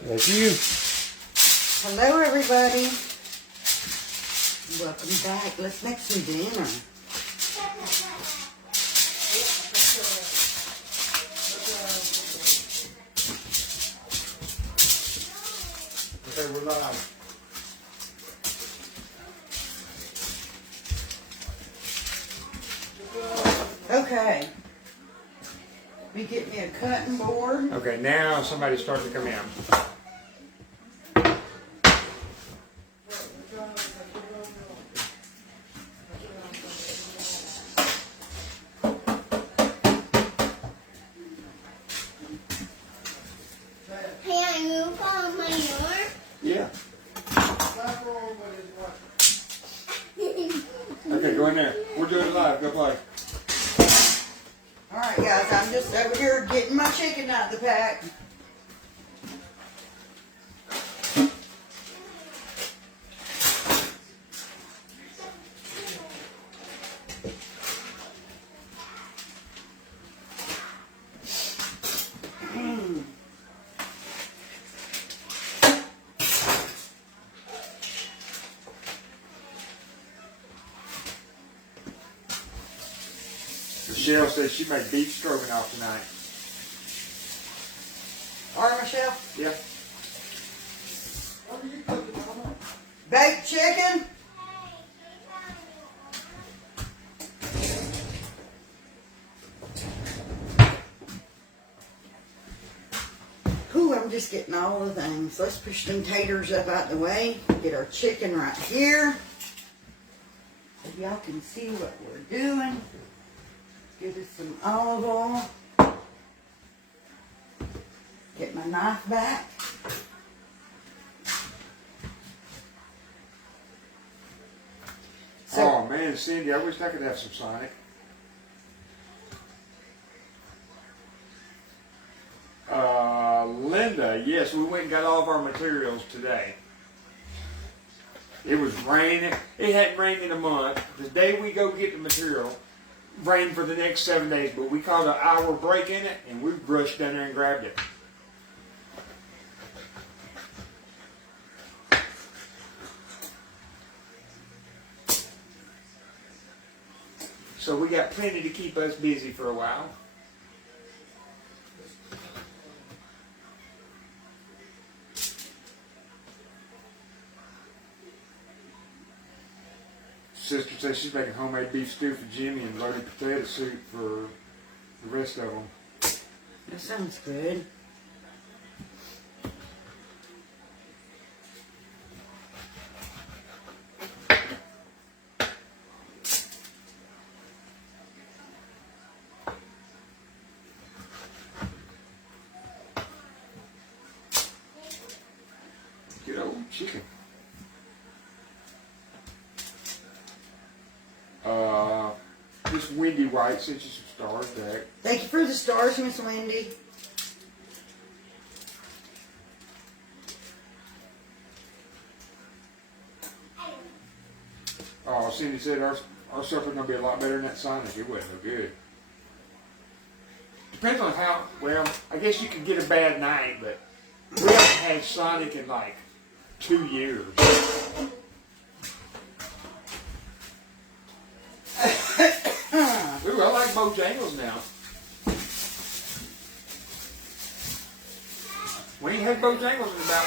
Thank you. Hello, everybody. Welcome back. Let's make some dinner. Okay, we're live. Okay. We get me a cutting board. Okay, now somebody's starting to come in. Can I move on my yard? Yeah. Okay, go in there. We're doing it live. Go play. All right, guys. I'm just over here getting my chicken out of the pack. Michelle says she made beef stroganoff tonight. All right, Michelle. Yeah. Baked chicken. Ooh, I'm just getting all the things. Let's push them taters up out the way. Get our chicken right here. So y'all can see what we're doing. Give us some olive oil. Get my knife back. So, Oh man, Cindy, I wish I could have some Sonic. Linda, yes, we went and got all of our materials today. It was raining. It hadn't rained in a month. The day we go get the material, rained for the next 7 days, but we caught an hour break in it, and we rushed down there and grabbed it. So we got plenty to keep us busy for a while. Sister says she's making homemade beef stew for Jimmy and loaded potato soup for the rest of them. that sounds good. Good old chicken. This Wendy White sent you some stars back. Thank you for the stars, Miss Wendy. Oh, Cindy said our supper's gonna be a lot better than that Sonic. It wasn't no good. Depends on how. Well, I guess you could get a bad night, but we haven't had Sonic in like 2 years. Ooh, I like Bojangles now. We ain't had Bojangles in about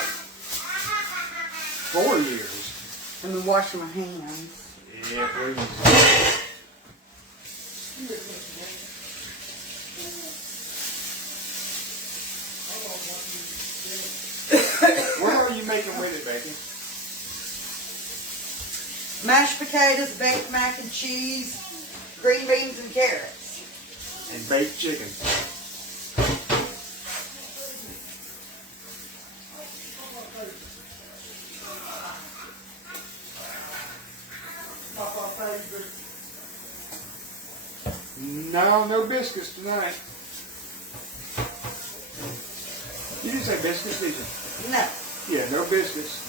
4 years. Let me wash my hands. Yeah, please. What are you making with it, Becky? Mashed potatoes, baked mac and cheese, green beans and carrots. And baked chicken. No, no biscuits tonight. You didn't say biscuits, did you? No. Yeah, no biscuits.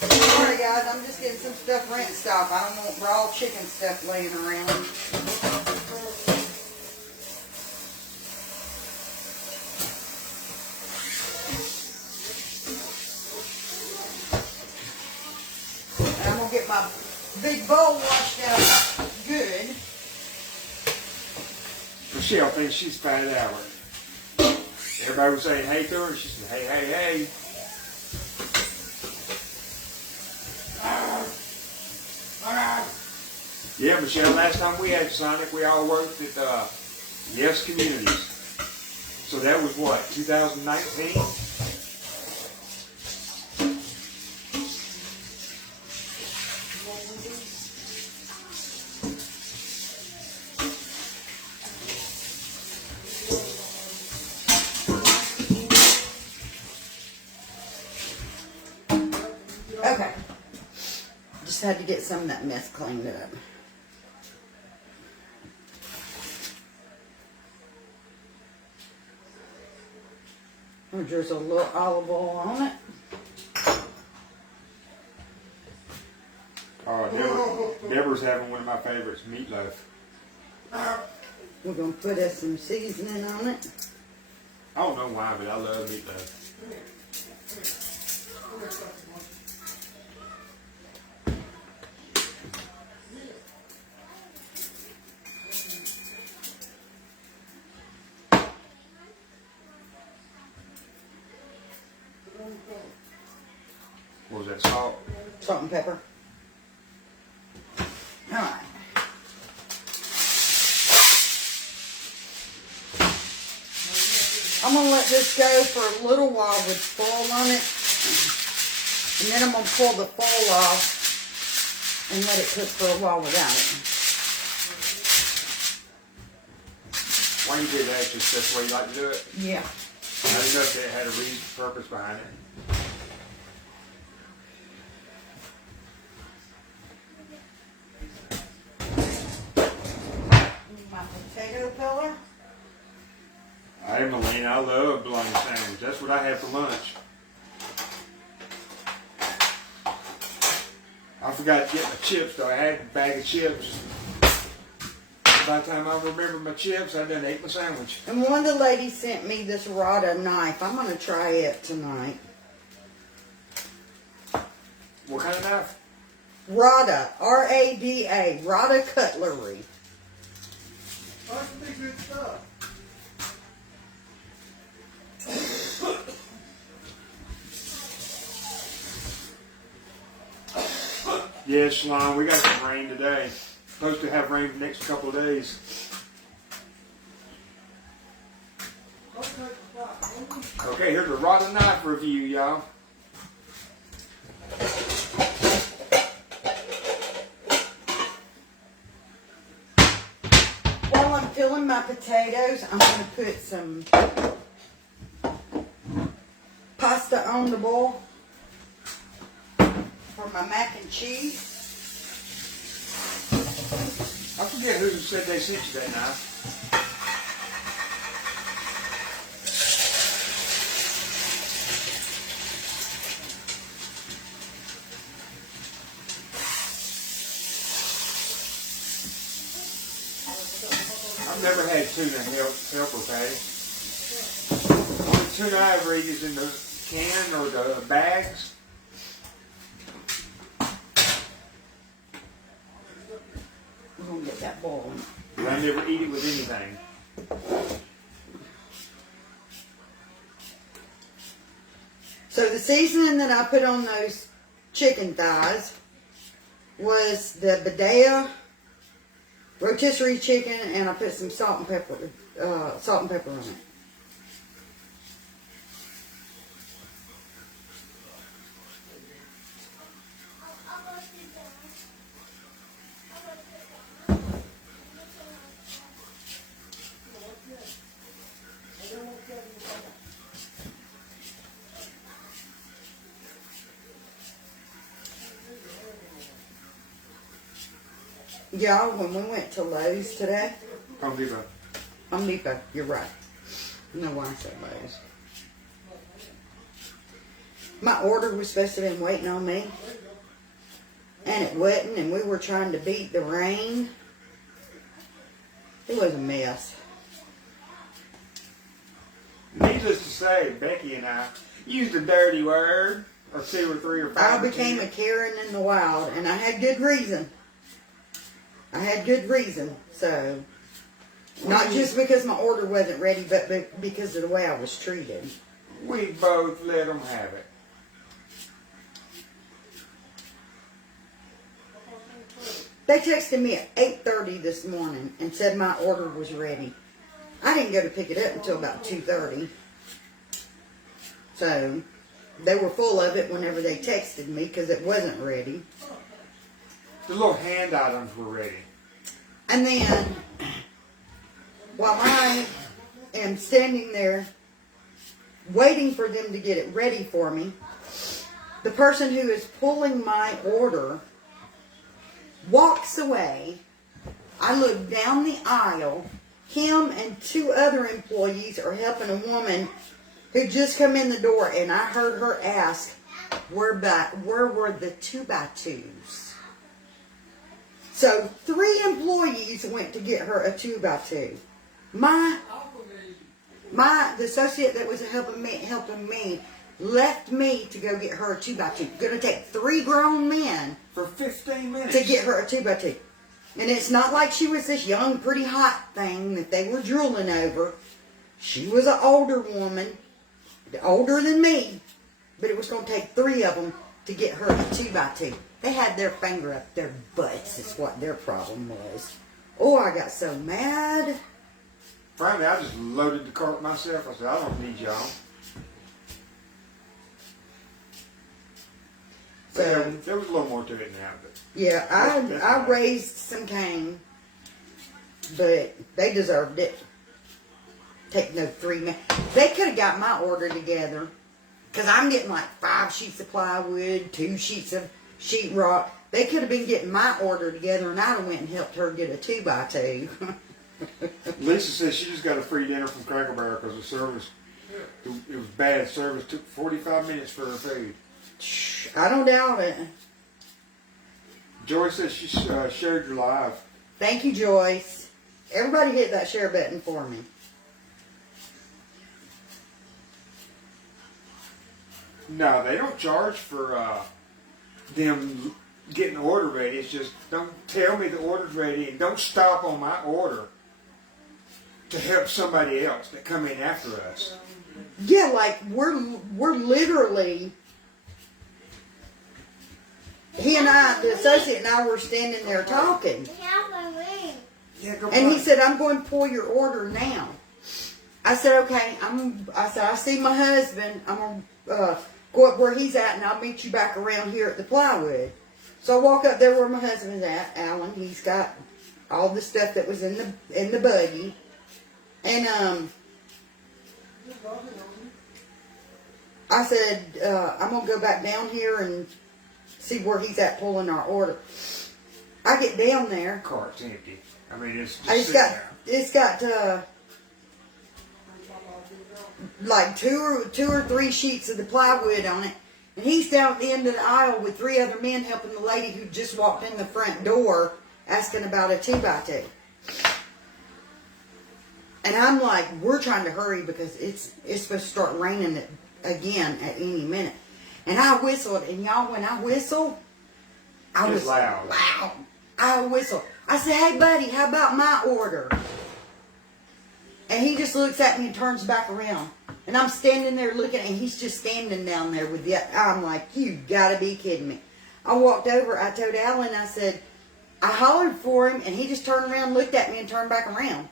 Sorry guys, I'm just getting some stuff rinsed off. I don't want raw chicken stuff laying around. big bowl washed out good. Michelle thinks she's fat Albert. Everybody was saying hey to her, and she said, hey, hey, hey. Yeah, Michelle, last time we had Sonic, we all worked at Yes Communities. So that was what, 2019? Okay. Just had to get some of that mess cleaned up. I'll drizzle a little olive oil on it. Oh, Deborah's having one of my favorites, meatloaf. We're going to put us some seasoning on it. I don't know why, but I love meatloaf. What was that, salt? Salt and pepper. Alright. I'm going to let this go for a little while with foil on it. And then I'm going to pull the foil off and let it cook for a while without it. Why you do that? Just that's the way you like to do it? Yeah. I didn't know if it had a reason, purpose behind it. My potato peeler. Hey, Melina, I love bologna sandwich. That's what I had for lunch. I forgot to get my chips, though. I had a bag of chips. By the time I remembered my chips, I done ate my sandwich. And one of the ladies sent me this Rada knife. I'm going to try it tonight. What kind of knife? Rada. R-A-D-A. Rada cutlery. That's pretty good stuff. Yeah, Shalon, we got some rain today. Supposed to have rain for the next couple of days. Okay, here's a Rada knife review, y'all. While I'm filling my potatoes, I'm going to put some pasta on the boil for my mac and cheese. I forget who said they sent you that knife. I've never had tuna helper patty. The tuna I ever eat is in the can or the bags. I'm going to get that boiling. But I never eat it with anything. So the seasoning that I put on those chicken thighs was the Badea rotisserie chicken, and I put some salt and pepper on it. Y'all, when we went to Lowe's today, Home Depot. Home Depot, you're right. No why I said Lowe's. My order was supposed to have been waiting on me, and it wasn't, and we were trying to beat the rain. It was a mess. Needless to say, Becky and I used a dirty word, or two or three or five. I became a Karen in the wild, and I had good reason. I had good reason. So, not just because my order wasn't ready, but because of the way I was treated. We both let them have it. They texted me at 8:30 this morning and said my order was ready. I didn't go to pick it up until about 2:30. So, they were full of it whenever they texted me because it wasn't ready. The little hand items were ready. And then, while I am standing there waiting for them to get it ready for me, the person who is pulling my order walks away. I look down the aisle. Him and two other employees are helping a woman who just come in the door, and I heard her ask, where were the 2x2s? So 3 employees went to get her a 2x2. The associate that was helping me left me to go get her a 2x2. Gonna take 3 grown men For 15 minutes. to get her a 2x2. And it's not like she was this young, pretty hot thing that they were drooling over. She was an older woman, older than me, but it was going to take 3 of them to get her a 2x2. They had their finger up their butts is what their problem was. Oh, I got so mad. Frankly, I just loaded the cart myself. I said, I don't need y'all. So, There was a little more to it now, but yeah, That's I nice. raised some cane, but they deserved it. Take no 3 men. They could have got my order together, because I'm getting like 5 sheets of plywood, 2 sheets of sheetrock. They could have been getting my order together, and I'd have went and helped her get a 2x2. Lisa says she just got a free dinner from Cracker Barrel because the service, it was bad service. Took 45 minutes for her food. I don't doubt it. Joy says she shared your live. Thank you, Joyce. Everybody hit that share button for me. No, they don't charge for them getting the order ready. It's just don't tell me the order's ready and don't stop on my order to help somebody else that come in after us. Yeah, like we're literally. He and I, the associate and I, were standing there talking. Have a ring. Yeah, go And he on. said, I'm going to pull your order now. I said, okay. I see my husband. I'm going to go up where he's at, and I'll meet you back around here at the plywood. So I walk up there where my husband's at, Alan. He's got all the stuff that was in the buggy. And I said, I'm going to go back down here and see where he's at pulling our order. I get down there. Cart's empty. I mean, it's just It's sitting got there. it's got like two or three sheets of the plywood on it, and he's down at the end of the aisle with 3 other men helping the lady who just walked in the front door asking about a 2x2. And I'm like, we're trying to hurry because it's supposed to start raining again at any minute. And I whistled, and y'all, when I whistle, I It's was loud. I whistled. I said, hey, buddy, how about my order? And he just looks at me and turns back around. And I'm standing there looking, and he's just standing down there with the, I'm like, you gotta be kidding me. I walked over, I told Alan, I said, I hollered for him, and he just turned around, looked at me, and turned back around.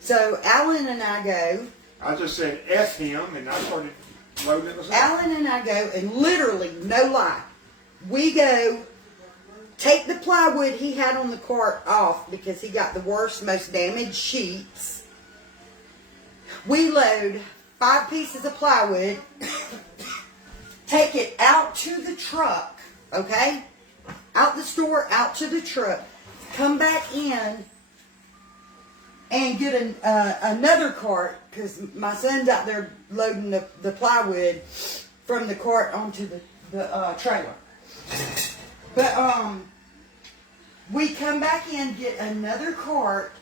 So Alan and I go, I just said F him, and I started loading it myself. Alan and I go, and literally, no lie, we go take the plywood he had on the cart off because he got the worst, most damaged sheets. We load 5 pieces of plywood, take it out to the truck, okay? Out the store, out to the truck, come back in and get another cart because my son's out there loading the plywood from the cart onto the trailer. But we come back in, get another cart,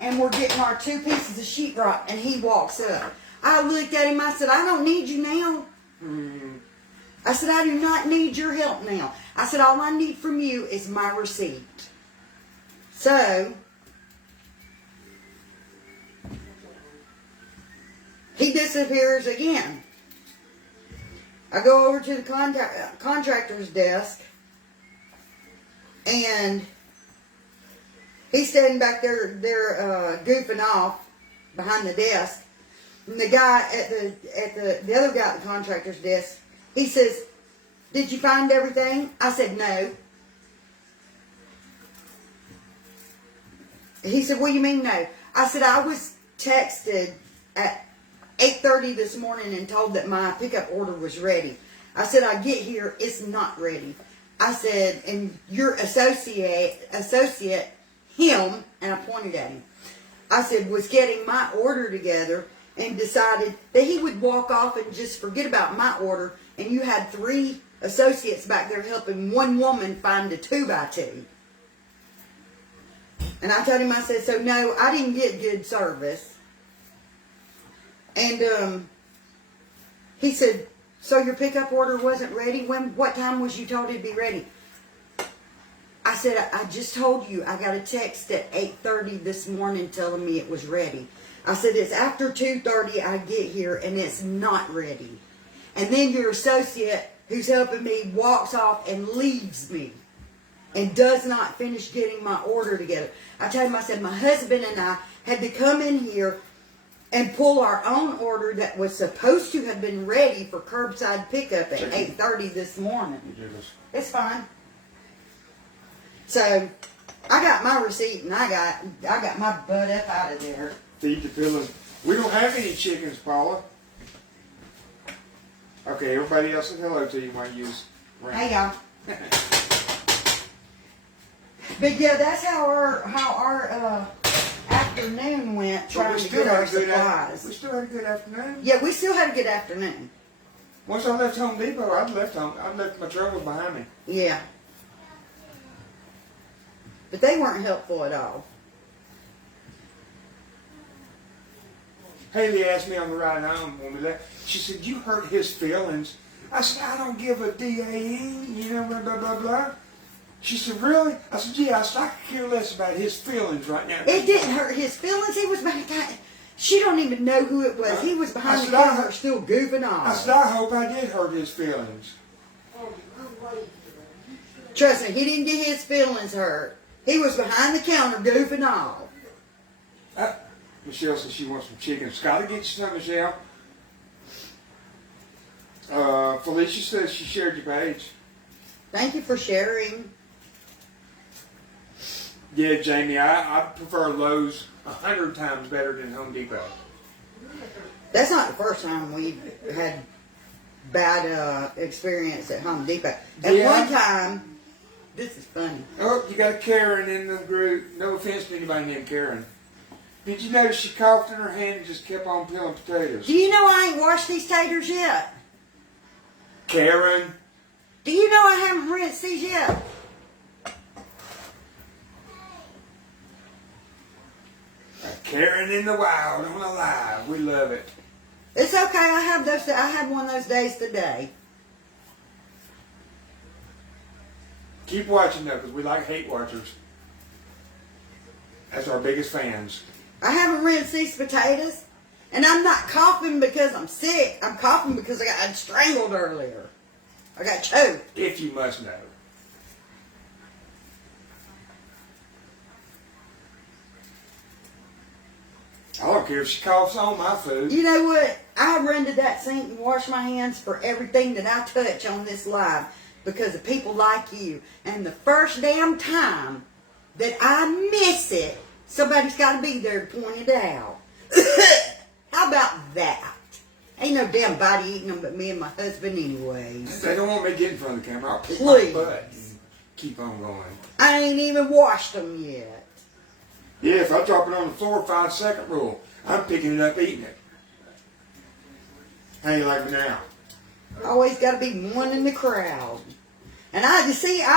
and we're getting our 2 pieces of sheetrock, and he walks up. I looked at him, I said, I don't need you now. I said, I do not need your help now. I said, all I need from you is my receipt. So, he disappears again. I go over to the contractor's desk, and he's standing back there, goofing off behind the desk. And the guy the other guy at the contractor's desk, he says, "Did you find everything?" I said, "No." He said, "What do you mean no?" I said, "I was texted at 8:30 this morning and told that my pickup order was ready." I said, "I get here, it's not ready." I said, "And your associate, him," and I pointed at him, I said, "was getting my order together and decided that he would walk off and just forget about my order, and you had 3 associates back there helping one woman find a 2x2. And I told him, I said, "So no, I didn't get good service." And he said, "So your pickup order wasn't ready? What time was you told it'd be ready?" I said, I just told you I got a text at 8:30 this morning telling me it was ready." I said, "It's after 2:30 I get here and it's not ready." And then your associate who's helping me walks off and leaves me and does not finish getting my order together. I told him, I said, "My husband and I had to come in here and pull our own order that was supposed to have been ready for curbside pickup at 8:30 this morning." It's fine. So I got my receipt and I got my butt up out of there. Feed the pillows. We don't have any chickens, Paula. Okay, everybody else say hello to you while you use ring. Hey y'all. But yeah, that's how our afternoon went But trying we to still get had our a good supplies. we still had a good afternoon. Yeah, we still had a good afternoon. Once I left Home Depot, I'd left my troubles behind me. Yeah. But they weren't helpful at all. Haley asked me on the ride home when we left. She said, "You hurt his feelings." I said, "I don't give a dang, you know, blah, blah, blah, blah." She said, "Really?" I said, "Yeah." I said, "I could care less about his feelings right now." It didn't hurt his feelings. He was behind. She don't even know who it was. He was behind the said, I- counter still goofing I off. said, "I hope I did hurt his feelings." Trust me, he didn't get his feelings hurt. He was behind the counter goofing off. Michelle says she wants some chicken. Scotty, get you some, Michelle. Felicia says she shared your page. Thank you for sharing. Yeah, Jamie, I prefer Lowe's 100 times better than Home Depot. That's not the first time we've had bad experience at Home Depot. At Yeah. one time, this is funny. Oh, you got a Karen in the group. No offense to anybody named Karen. Did you notice she coughed in her hand and just kept on peeling potatoes? Do you know I ain't washed these taters yet? Karen. Do you know I haven't rinsed these yet? A Karen in the wild on a live. We love it. It's okay. I had one of those days today. Keep watching though, because we like hate watchers. That's our biggest fans. I haven't rinsed these potatoes, and I'm not coughing because I'm sick. I'm coughing because I got strangled earlier. I got choked. If you must know. I don't care if she coughs on my food. You know what? I run to that sink and wash my hands for everything that I touch on this live because of people like you. And the first damn time that I miss it, somebody's got to be there to point it out. How about that? Ain't no damn body eating them but me and my husband anyways. They don't want me to get in front of the camera. I'll kick Please. my butt and keep on going. I ain't even washed them yet. Yeah, if I drop it on the floor, 5-second rule. I'm picking it up, eating it. How you like me now? Always got to be one in the crowd. And I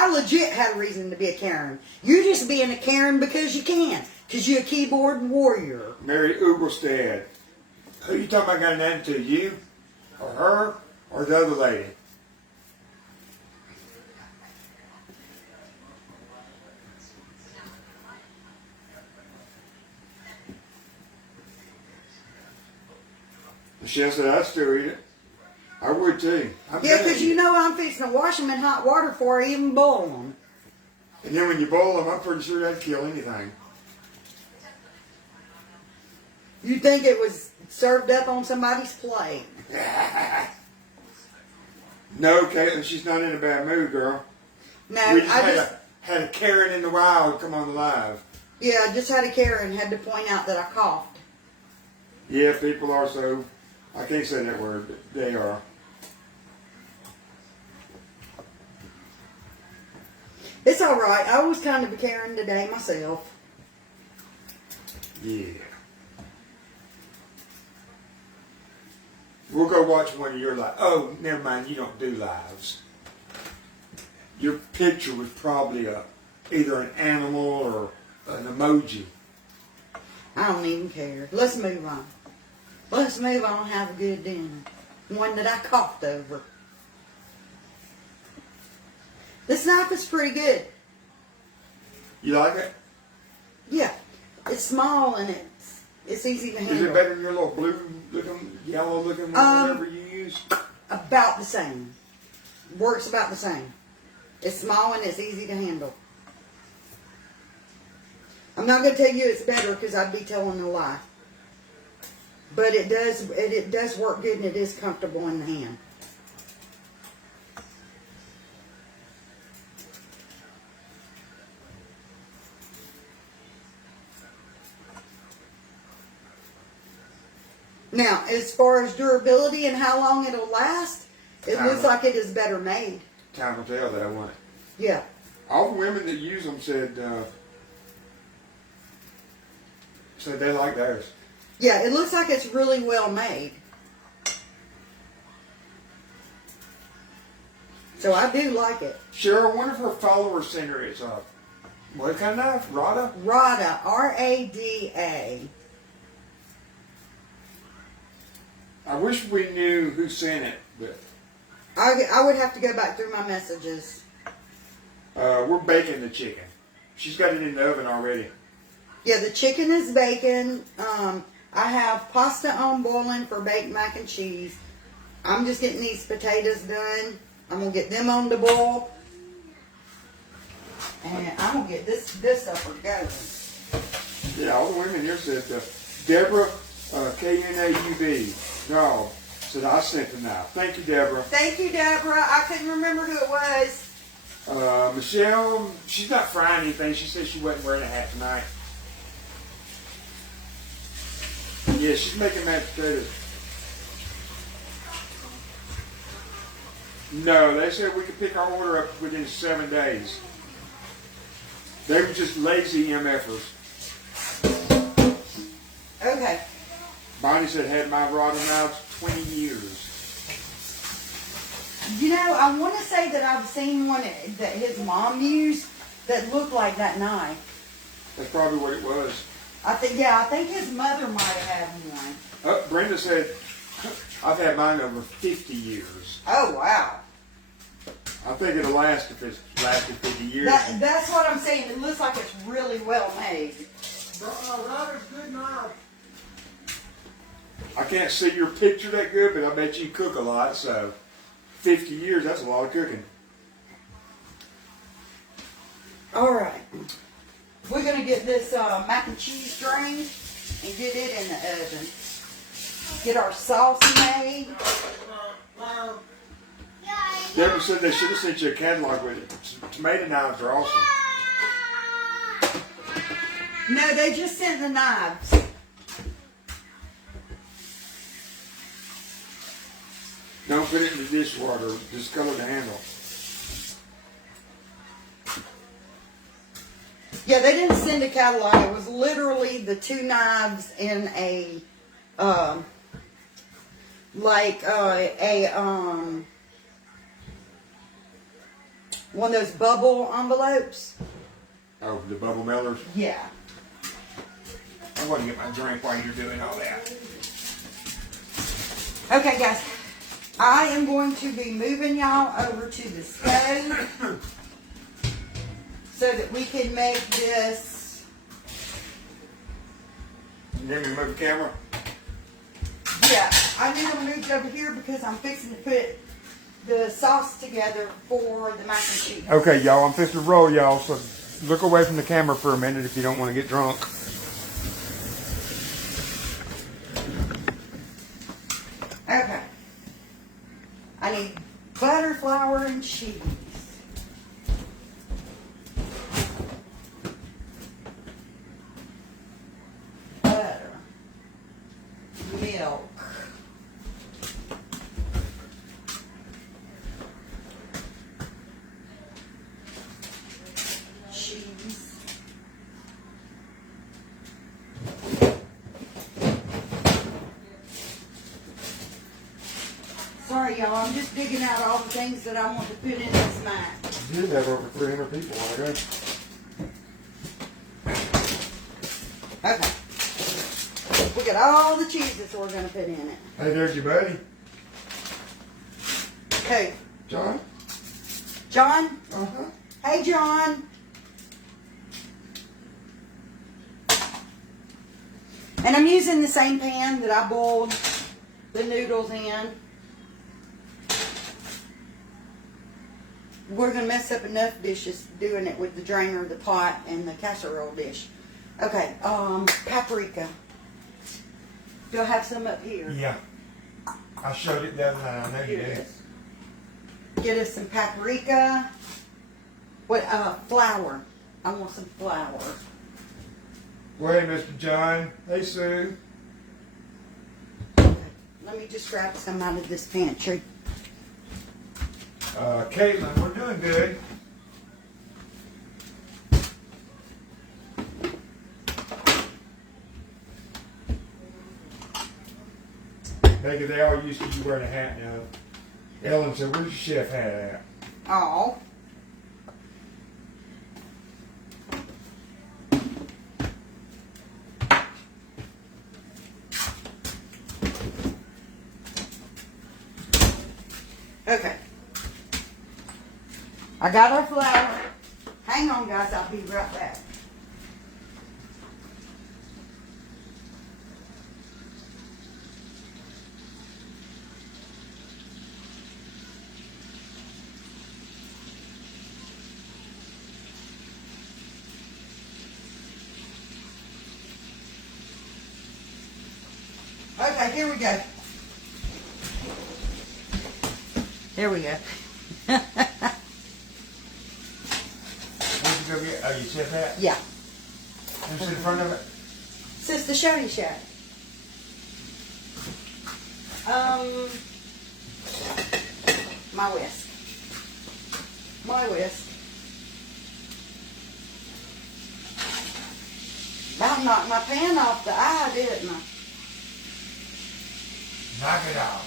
legit had a reason to be a Karen. You just being a Karen because you can. Because you're a keyboard warrior. Mary Ugelstad. Who you talking about got an attitude? You? Or her? Or the other lady? Michelle said I'd still eat it. I would too. Yeah, because you know I'm fixing to wash them in hot water before I even boil them. And then when you boil them, I'm pretty sure that'd kill anything. You'd think it was served up on somebody's plate. No, Caitlin, she's not in a bad mood, girl. No, We just I had, just, had a Karen in the wild come on live. yeah, I just had a Karen, had to point out that I coughed. Yeah, people are so, I can't say that word, but they are. It's all right. I was kind of a Karen today myself. Yeah. We'll go watch one of your lives. Oh, never mind, you don't do lives. Your picture was probably either an animal or an emoji. I don't even care. Let's move on. Let's move on and have a good dinner. One that I coughed over. This knife is pretty good. You like it? Yeah. It's small and it's easy to handle. Is it better than your little blue looking, yellow looking one, whatever you use? About the same. Works about the same. It's small and it's easy to handle. I'm not going to tell you it's better because I'd be telling a lie. But it does work good and it is comfortable in the hand. Now, as far as durability and how long it'll last, it looks like it is better made. Time will tell that one. Yeah. All the women that use them said they like theirs. Yeah, it looks like it's really well made. So I do like it. Cheryl, one of her followers sent her it's what kind of knife? Rada? Rada, R-A-D-A. I wish we knew who sent it, but I would have to go back through my messages. we're baking the chicken. She's got it in the oven already. Yeah, the chicken is bacon. I have pasta on boiling for baked mac and cheese. I'm just getting these potatoes done. I'm going to get them on the boil. And I'm going to get this upper going. Yeah, all the women here said, Deborah, K-N-A-U-B, no, said I sent the knife. Thank you, Deborah. Thank you, Deborah. I couldn't remember who it was. Michelle, she's not frying anything. She said she wasn't wearing a hat tonight. Yeah, she's making mashed potatoes. No, they said we could pick our order up within 7 days. They were just lazy MFers. Okay. Bonnie said had my rod and knives 20 years. You know, I want to say that I've seen one that his mom used that looked like that knife. That's probably what it was. I think his mother might have had one. Oh, Brenda said, I've had mine over 50 years. Oh, wow. I think it'll last if it's lasted 50 years. That's what I'm saying. It looks like it's really well made. Ryder's good knife. I can't see your picture that good, but I bet you cook a lot, so 50 years, that's a lot of cooking. All right. We're going to get this mac and cheese drained and get it in the oven. Get our sauce made. Deborah said they should have sent you a catalog with it. Tomato knives are awesome. No, they just sent the knives. Don't put it in the dishwater. Discolor the handle. Yeah, they didn't send a catalog. It was literally the two knives in a, one of those bubble envelopes. Oh, the bubble mailers? Yeah. I want to get my drink while you're doing all that. Okay, guys. I am going to be moving y'all over to the stove so that we can make this. You need me to move the camera? Yeah, I need them moved over here because I'm fixing to put the sauce together for the mac and cheese. Okay, y'all, I'm fixing to roll, y'all, so look away from the camera for a minute if you don't want to get drunk. Okay. I need butter, flour, and cheese. Butter. Milk. Cheese. Sorry, y'all. I'm just digging out all the things that I want to put in this mac. You did have over 300 people on there. Okay. We got all the cheeses we're going to put in it. Hey, there's your buddy. Okay. John? John? Uh-huh. Hey, John. And I'm using the same pan that I boiled the noodles in. We're going to mess up enough dishes doing it with the drainer, the pot, and the casserole dish. Okay, paprika. Do I have some up here? Yeah. I showed it the other night. I know you Here it did. is. Get us some paprika. What, flour. I want some flour. Wait, Mr. John. Hey, Sue. Let me just grab some out of this pantry. Caitlin, we're doing good. Maybe they all used to you wearing a hat now. Ellen said, where's your chef hat at? Oh. Okay. I got our flour. Hang on, guys. I'll be right back. Okay, here we go. Here we go. Where'd you go get? Oh, your chef hat? Yeah. Who's in front of it? Says the Shoney Shack. My whisk. My whisk. About knocked my pan off the eye, didn't I? Knock it out.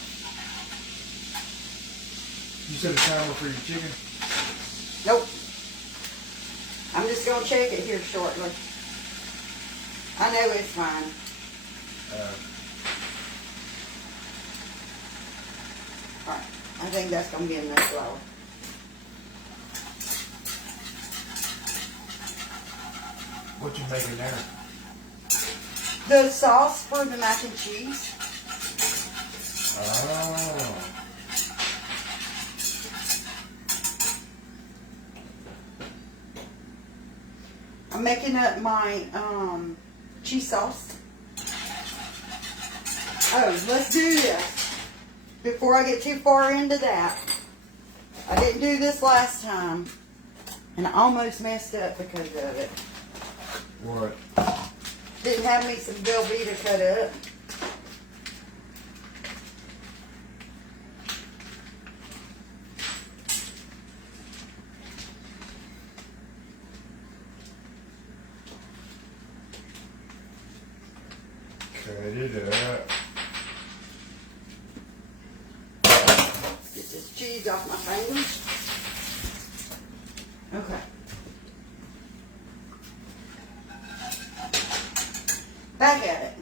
You set a timer for your chicken? Nope. I'm just gonna check it here shortly. I know it's fine. Alright, I think that's gonna be enough flour. What you making there? The sauce for the mac and cheese. Oh. I'm making up my cheese sauce. Oh, let's do this. Before I get too far into that, I didn't do this last time, and I almost messed up because of it. What? Didn't have me some Velveeta cut up. Cut it up. Get this cheese off my fingers. Okay. Back at it.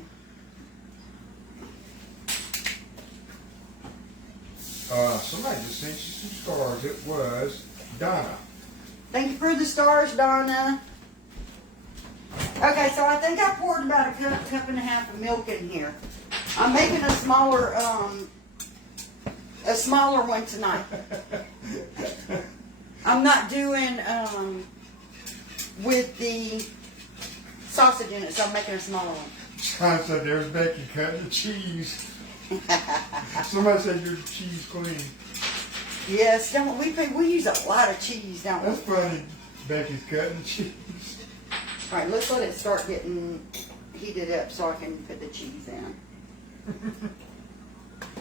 Somebody just sent you some stars. It was Donna. Thank you for the stars, Donna. Okay, so I think I poured about a cup and a half of milk in here. I'm making a smaller one tonight. I'm not doing with the sausage in it, so I'm making a smaller one. John said, "There's Becky cutting the cheese." Somebody said you're cheese queen. Yes, don't we use a lot of cheese, don't we? That's funny. Becky's cutting the cheese. All right, let's let it start getting heated up so I can put the cheese in.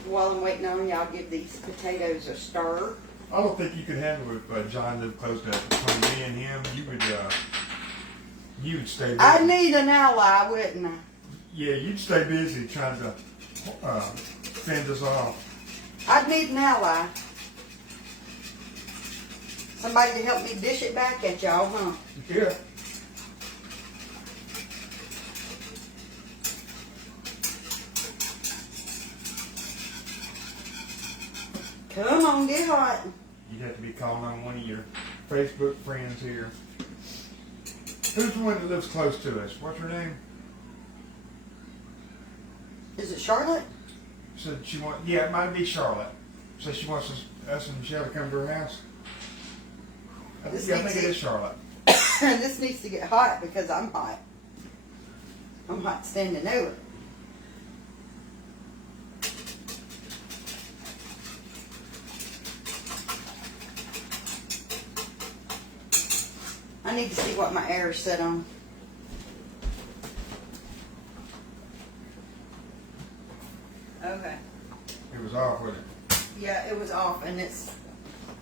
While I'm waiting on you, I'll give these potatoes a stir. I don't think you could handle it if John lived close to between me and him. You would stay busy. I'd need an ally, wouldn't I? Yeah, you'd stay busy trying to fend us off. I'd need an ally. Somebody to help me dish it back at y'all, huh? Yeah. Come on, get hot. You'd have to be calling on one of your Facebook friends here. Who's the one that lives close to us? What's her name? Is it Charlotte? Said yeah, it might be Charlotte. Said she wants us and Michelle to come to her house. I think it is Charlotte. This needs to get hot because I'm hot. I'm hot standing over. I need to see what my air is set on. Okay. It was off with it. Yeah, it was off, and it's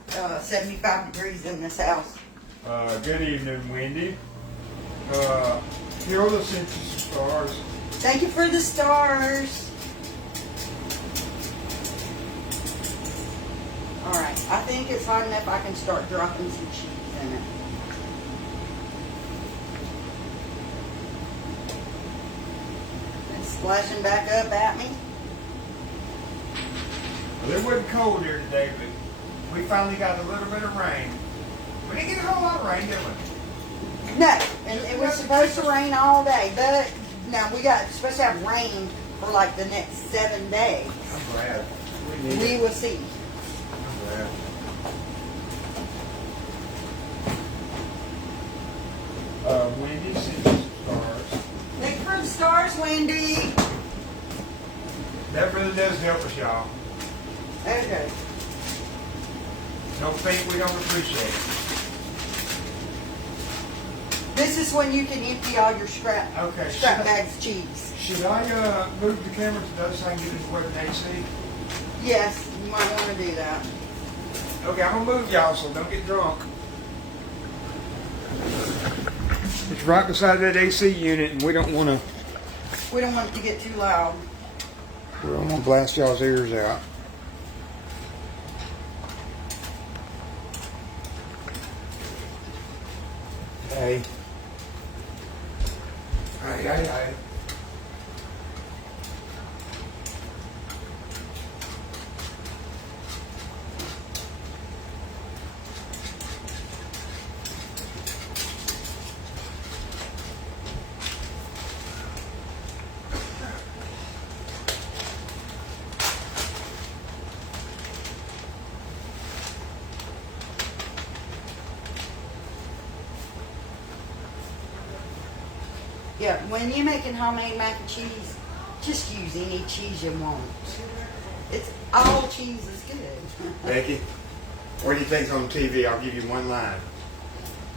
75 degrees in this house. Good evening, Wendy. Hilda sent you some stars. Thank you for the stars. All right, I think it's hot enough I can start dropping some cheese in it. It's splashing back up at me. Well, it wasn't cold here today, but we finally got a little bit of rain. We didn't get a whole lot of rain, did we? No, and it was supposed to rain all day, but now supposed to have rain for like the next 7 days. I'm glad. We will see. I'm glad. Wendy sent you some stars. Thank you for the stars, Wendy. That really does help us, y'all. Okay. Don't think we don't appreciate it. This is when you can empty all your scrap Okay. bags of cheese. Should I move the camera to the other side and get into where the AC? Yes, you might want to do that. Okay, I'm gonna move y'all, so don't get drunk. It's right beside that AC unit, and we don't want to. We don't want it to get too loud. We don't want to blast y'all's ears out. Hey. Hey. Yeah, when you're making homemade mac and cheese, just use any cheese you want. It's all cheese is good. Becky, what do you think's on TV? I'll give you one line.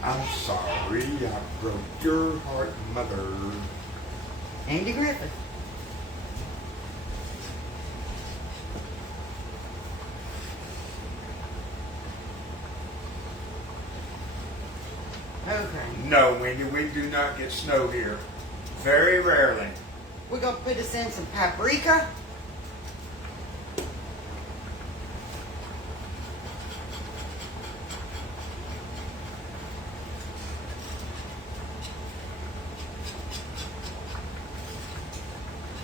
I'm sorry I broke your heart, mother. Andy Griffith. Okay. No, Wendy, we do not get snow here. Very rarely. We're going to put this in some paprika.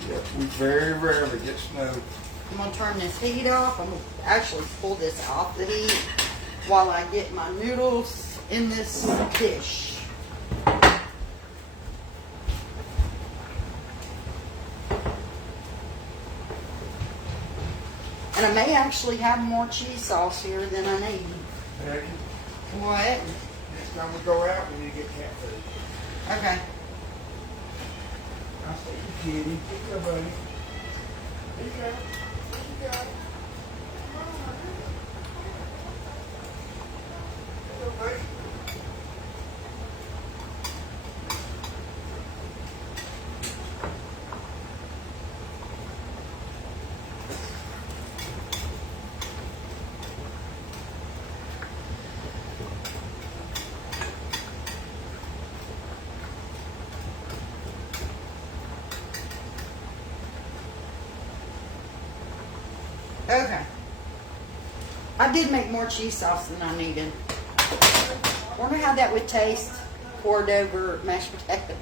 Yep, we very rarely get snow. I'm going to turn this heat off. I'm going to actually pull this off the heat while I get my noodles in this dish. And I may actually have more cheese sauce here than I need. Becky, What? next time we go out, we need to get cat food. Okay. I see you, kitty. Here you go, buddy. Here you go. Here you go. Hello, buddy. Okay. I did make more cheese sauce than I needed. Wonder how that would taste poured over mashed potatoes.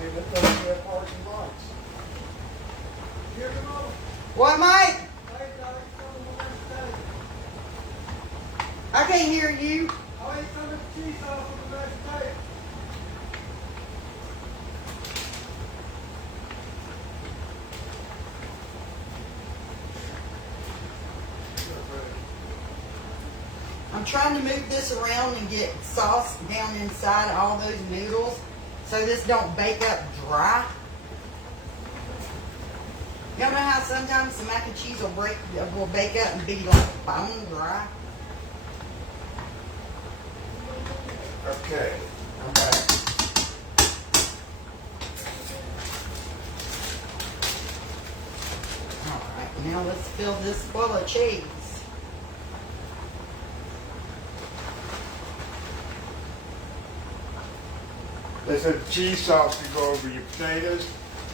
Hey, let's go to that parts and lots. What, Mike? I can't hear you. I'm trying to move this around and get sauce down inside all those noodles so this don't bake up dry. Y'all know how sometimes the mac and cheese will bake up and be like bone dry? Okay, I'm back. Alright, now let's fill this full of cheese. They said cheese sauce could go over your potatoes.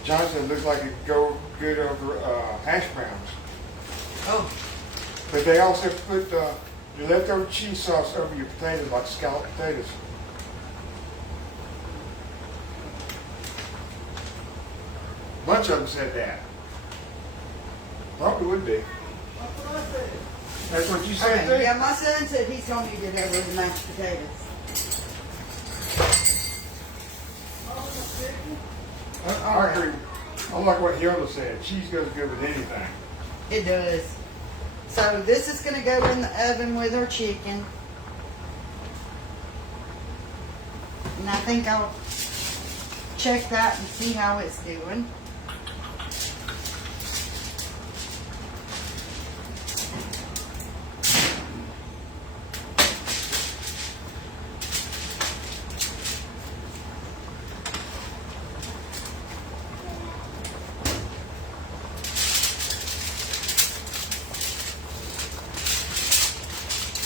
John said it looks like it could go good over hash browns. Oh, But they also put your leftover cheese sauce over your potatoes, like scalloped potatoes. A bunch of them said that. Probably would be. That's what you said, okay. too? Yeah, my son said he's gonna eat it over the mashed potatoes. I agree. I like what Hilda said. Cheese goes good with anything. It does. So this is gonna go in the oven with our chicken. And I think I'll check that and see how it's doing.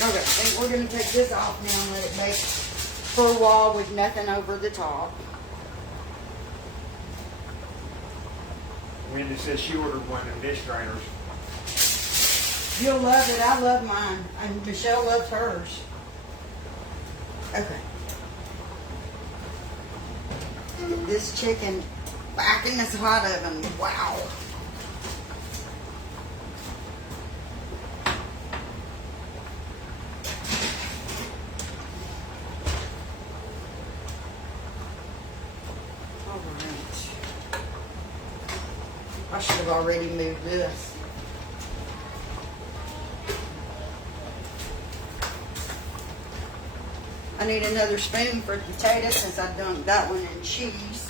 Okay, I think we're gonna take this off now and let it bake for a while with nothing over the top. Wendy said she ordered one of the dish drainers. You'll love it. I love mine. And Michelle loves hers. Okay. Get this chicken back in this hot oven. Wow. All right. I should have already moved this. I need another spoon for potatoes since I've done that one in cheese.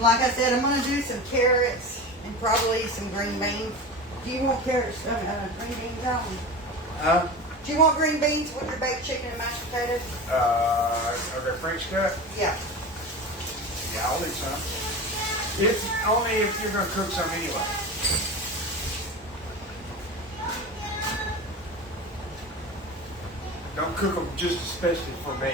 Like I said, I'm going to do some carrots and probably some green beans. Do you want carrots, green beans on? Huh? Do you want green beans with your baked chicken and mashed potatoes? Are they French cut? Yeah. Yeah, I'll eat some. It's only if you're going to cook some anyway. Don't cook them just especially for me.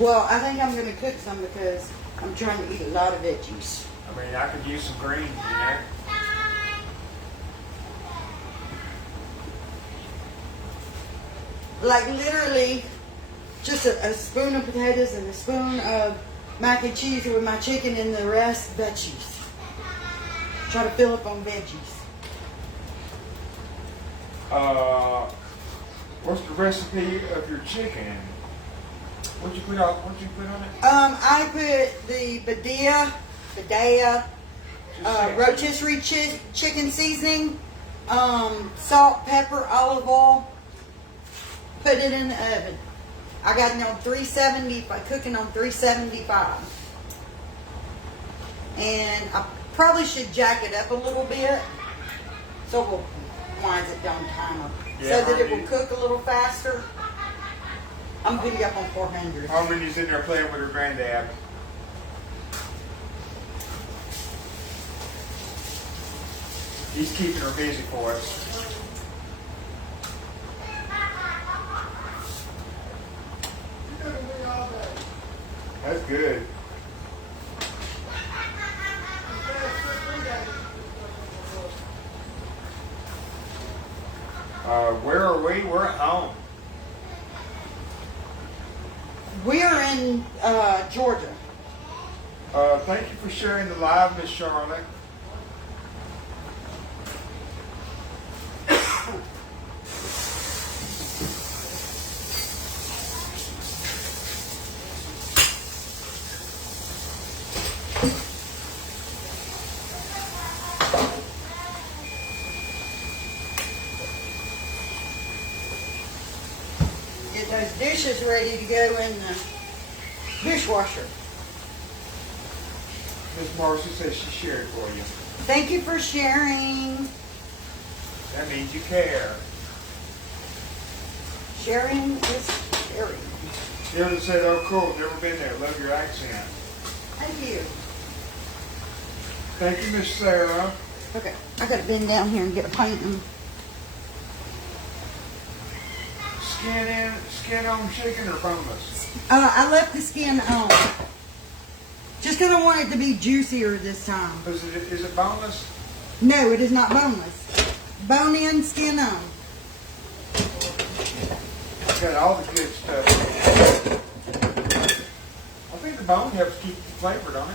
Well, I think I'm going to cook some because I'm trying to eat a lot of veggies. I mean, I could use some greens, you know? Like literally just a spoon of potatoes and a spoon of mac and cheese with my chicken and the rest veggies. Try to fill up on veggies. What's the recipe of your chicken? What'd you put on it? I put the Badea, rotisserie chicken seasoning, salt, pepper, olive oil. Put it in the oven. I got it on 370, cooking on 375. And I probably should jack it up a little bit so we'll wind it down timer. Yeah, so that it will Harmony. cook a little faster. I'm putting it up on 400. Harmony's in there playing with her granddad. He's keeping her busy for us. You're gonna be all day. That's good. Where are we? We're at home. We are in Georgia. Thank you for sharing the live, Miss Charlotte. Get those dishes ready to go in the dishwasher. Miss Marcy says she shared for you. Thank you for sharing. That means you care. Sharing is caring. The other said, "Oh, cool. Never been there. Love your accent." Thank you. Thank you, Miss Sarah. Okay, I gotta bend down here and get a painting. Skin on chicken or boneless? I left the skin on. Just because I want it to be juicier this time. Is it boneless? No, it is not boneless. Bone in, skin on. It's got all the good stuff. I think the bone helps keep the flavor, don't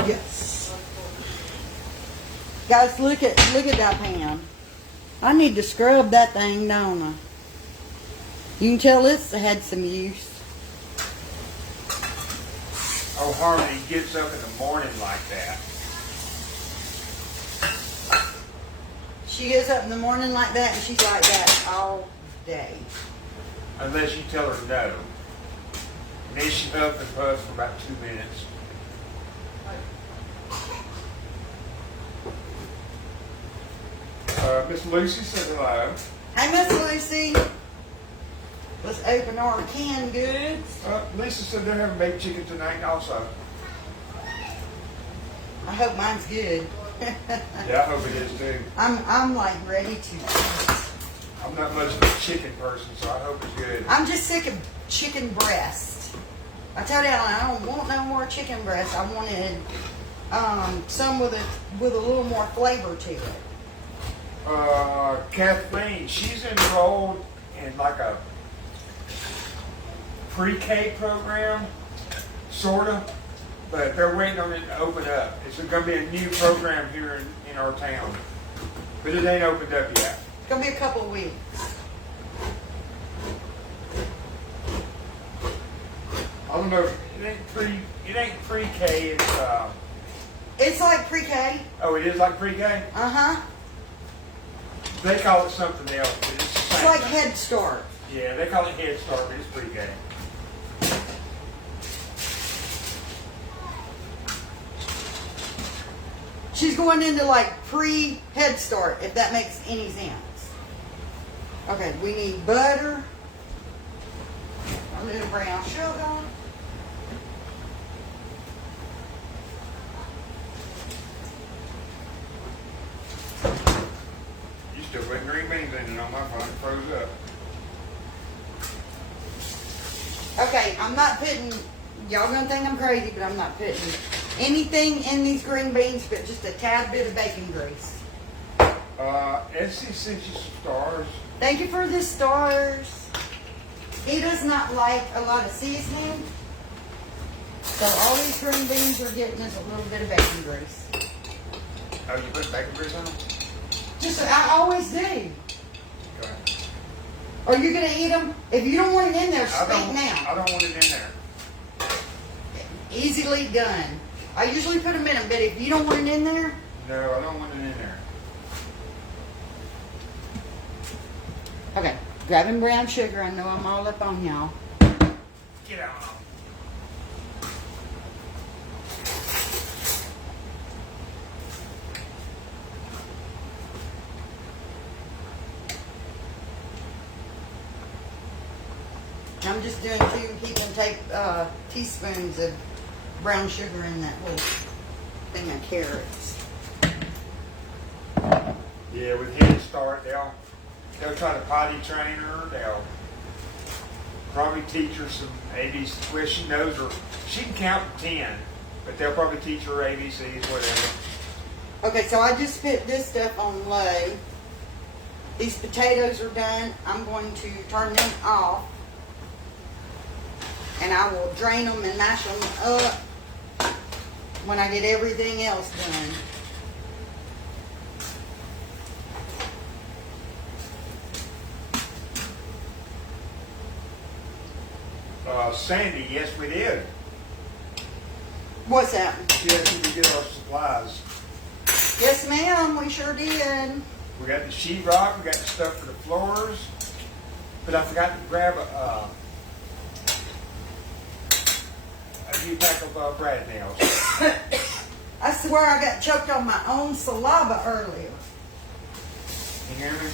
it? Yes. Guys, look at that pan. I need to scrub that thing, don't I? You can tell it's had some use. Oh, Harmony gets up in the morning like that. She gets up in the morning like that, and she's like that all day. Unless you tell her no. And then she huff and puffs for about 2 minutes. Miss Lucy said hello. Hey, Miss Lucy. Let's open our canned goods. Lisa said they're having baked chicken tonight also. I hope mine's good. Yeah, I hope it is too. I'm like ready to. I'm not much of a chicken person, so I hope it's good. I'm just sick of chicken breast. I told you I don't want no more chicken breast. I wanted some with a little more flavor to it. Kathleen, she's enrolled in like a pre-K program, sorta, but they're waiting on it to open up. It's going to be a new program here in our town, but it ain't opened up yet. It's gonna be a couple of weeks. I don't know. It ain't pre-K. It's like pre-K. Oh, it is like pre-K. Uh-huh. They call it something else, but it's the It's same like thing. Head Start. Yeah, they call it Head Start, but it's pre-K. She's going into like pre-Head Start, if that makes any sense. Okay, we need butter, a little brown sugar. You still putting green beans in it on my phone. It froze up. Okay, I'm not putting, y'all gonna think I'm crazy, but I'm not putting anything in these green beans but just a tad bit of bacon grease. Etsy sent you some stars. Thank you for the stars. He does not like a lot of seasoning, so all these green beans are getting is a little bit of bacon grease. Oh, you put bacon grease on them? Just, I always do. Okay. Are you gonna eat them? If you don't want it in there, I speak don't now. want it in there. Easily done. I usually put them in them, but if you don't want it in there, No, I don't want it in there. okay. Grabbing brown sugar. I know I'm all up on y'all. Get out. I'm just doing 2 keeping teaspoons of brown sugar in that little thing of carrots. Yeah, with Head Start, they'll try to potty train her. They'll probably teach her some ABCs. Well, she knows her. She can count to 10, but they'll probably teach her ABCs, whatever. Okay, so I just put this stuff on low. These potatoes are done. I'm going to turn them off. And I will drain them and mash them up when I get everything else done. Sandy, yes, we did. What's that? She asked me to get our supplies. Yes, ma'am, we sure did. We got the sheetrock, we got the stuff for the floors, but I forgot to grab a new pack of brad nails. I swear I got choked on my own saliva earlier. You hear me?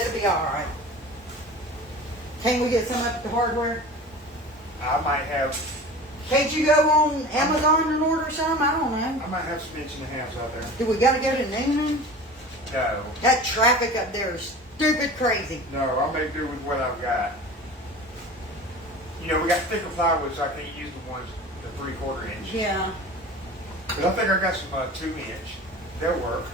It'll be all right. Can we get some up at the hardware? I might have Can't you go on Amazon and order some? I don't know. I might have some 1.5 out there. Do we got to go to Noonan? No, That traffic up there is stupid crazy. no, I'll make do with what I've got. You know, we got thicker plywood, so I can't use the ones, the 3/4 inch. Yeah. But I think I got some 2 inch. They'll work.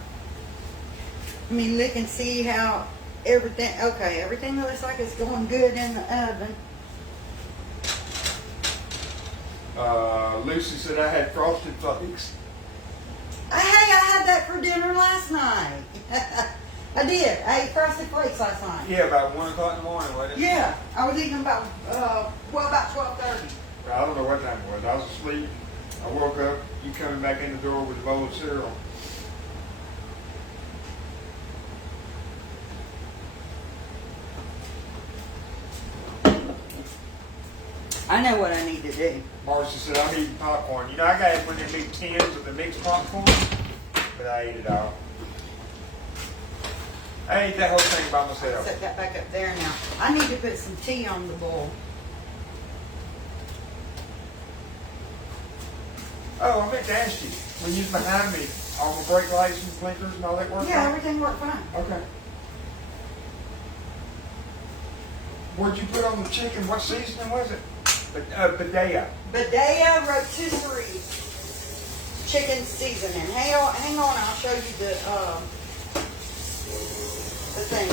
I mean, look and see how everything, okay, everything looks like it's going good in the oven. Lucy said I had frosted flakes. Hey, I had that for dinner last night. I did. I ate frosted flakes last night. Yeah, about 1 o'clock in the morning, wasn't it? Yeah, I was eating about, about 12:30. I don't know what time it was. I was asleep. I woke up, you coming back in the door with a bowl of cereal. I know what I need to do. Marcia said, I'm eating popcorn. You know, I got one of them big tins of the mixed popcorn, but I ate it all. I ate that whole thing by myself. Set that back up there now. I need to put some tea on the bowl. Oh, I meant to ask you, when you was behind me, all the brake lights and blinkers and all that work? Yeah, everything worked fine. Okay. What'd you put on the chicken? What seasoning was it? Badea. Badea rotisserie chicken seasoning. Hang on, I'll show you the thing.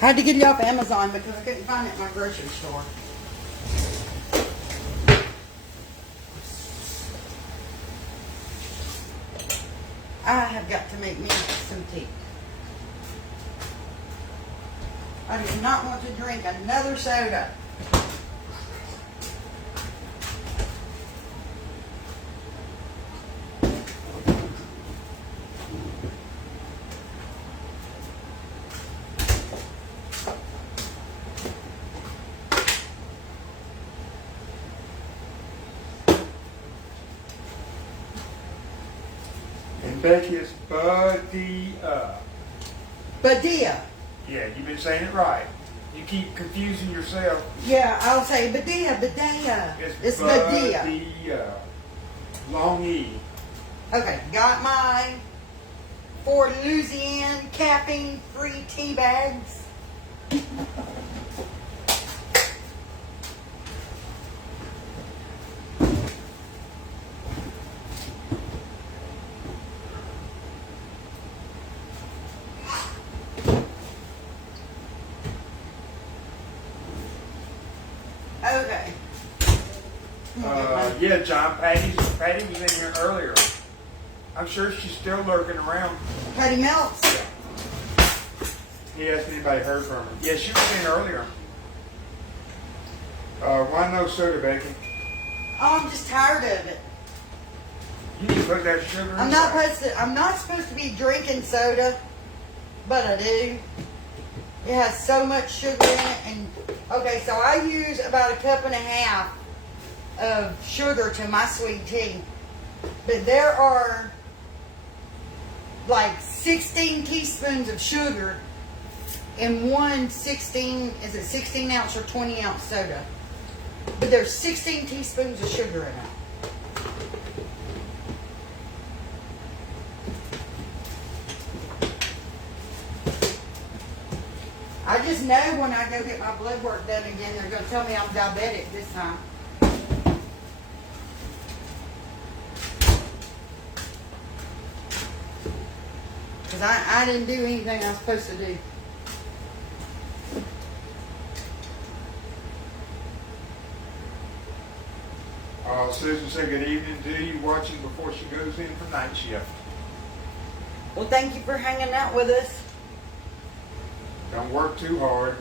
I had to get it off Amazon because I couldn't find it in my grocery store. I have got to make me some tea. I do not want to drink another soda. And Becky is Badea. Badea. Yeah, you've been saying it right. You keep confusing yourself. Yeah, I'll say Badea. It's Badea. Badea. Long E. Okay, got my 4 Louisiana caffeine-free tea bags. Yeah, John, Patty was in here earlier. I'm sure she's still lurking around. Patty Melts. He asked me if anybody heard from her. Yeah, she was in earlier. Why no soda, Becky? Oh, I'm just tired of it. You need to put that sugar in. I'm not supposed to be drinking soda, but I do. It has so much sugar in it, and okay, so I use about 1.5 cups of sugar to my sweet tea. But there are like 16 teaspoons of sugar in one 16 ounce or 20 ounce soda. But there's 16 teaspoons of sugar in it. I just know when I go get my blood work done again, they're going to tell me I'm diabetic this time. Because I didn't do anything I was supposed to do. Susan said good evening to you, watching before she goes in for night shift. Well, thank you for hanging out with us. Don't work too hard.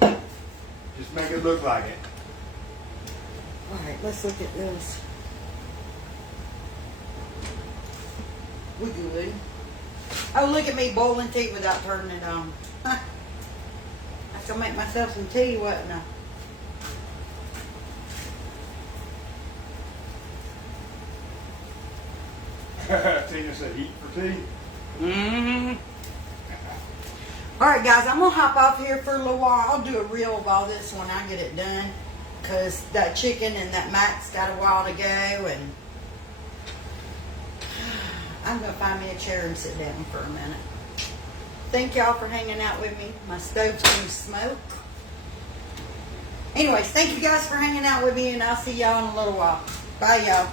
Just make it look like it. All right, let's look at this. We good. Oh, look at me boiling tea without turning it on. I have to make myself some tea, wasn't I? Tina said eat for tea. Mm-hmm. All right, guys, I'm going to hop off here for a little while. I'll do a reel of all this when I get it done. Because that chicken and that Max got a while to go. And I'm going to find me a chair and sit down for a minute. Thank y'all for hanging out with me. My stove's going to smoke. Anyways, thank you guys for hanging out with me. And I'll see y'all in a little while. Bye, y'all.